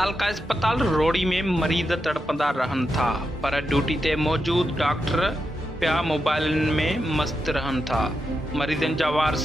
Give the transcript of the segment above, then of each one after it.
तालका अस्पताल रहोड़ी में मरीज़ तड़पंदा रहन था, पर ड्यूटी ते मौजूद डॉक्टर पिया मोबाइलन में मस्त रहन था। मरीज़न जा वारस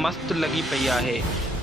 मस्त लगी पई आहे।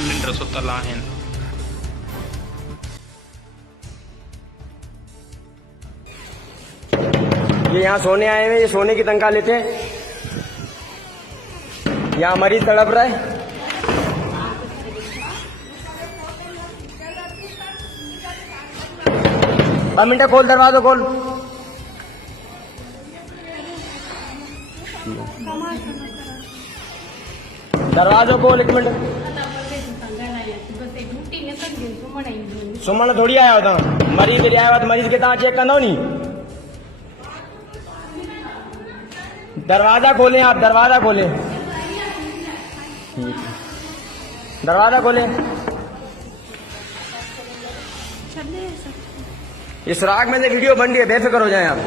निंड सुतल आहिनि। ये यहाँ सोने आए हैं, ये सोने की तनख्वाह लेते हैं। यहाँ मरीज तड़प रहा है। अब मिनट खोल, दरवाजा खोल। दरवाजा खोल, एक मिनट। सुमन थोड़ी आया होता, मरीज के लिए आया हुआ तो मरीज के तव्हां चेक कंदो नी। दरवाजा खोलें, आप दरवाजा खोलें, दरवाजा खोलें। इस सुराख में से वीडियो बन रही है, बेफिक्र हो जाएं आप।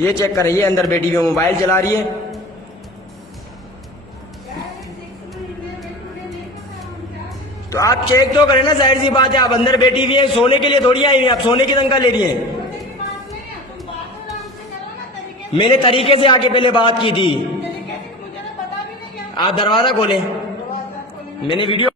ये चेक करें, ये अंदर बैठी हुई मोबाइल चला रही है। तो आप चेक तो करें ना, जाहिर सी बात है, आप अंदर बैठी हुई है, सोने के लिए थोड़ी आई हुई, आप सोने की तनख्वाह ले रही हैं। मैंने तरीके से आके पहले बात की थी। आप दरवाजा खोलें, मैंने वीडियो